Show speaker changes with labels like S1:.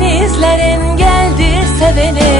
S1: denizler engeldir sevene